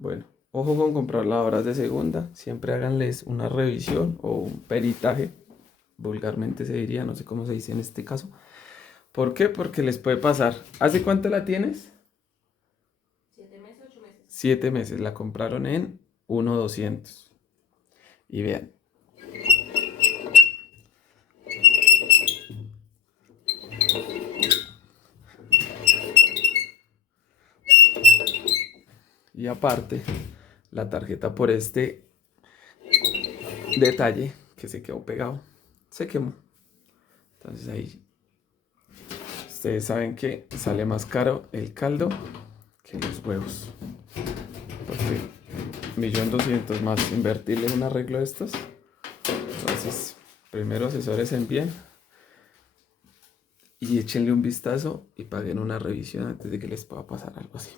Bueno, ojo con comprar lavadoras de segunda. Siempre háganles una revisión o un peritaje. Vulgarmente se diría, no sé cómo se dice en este caso. ¿Por qué? Porque les puede pasar. ¿Hace cuánto la tienes? 7 meses, 8 meses. 7 meses. La compraron en 1.200. Y vean. Y aparte, la tarjeta por este detalle que se quedó pegado, se quemó. Entonces ahí ustedes saben que sale más caro el caldo que los huevos. Porque 1.200.000 más invertirle en un arreglo de estos. Entonces, primero asesórense bien y échenle un vistazo y paguen una revisión antes de que les pueda pasar algo así.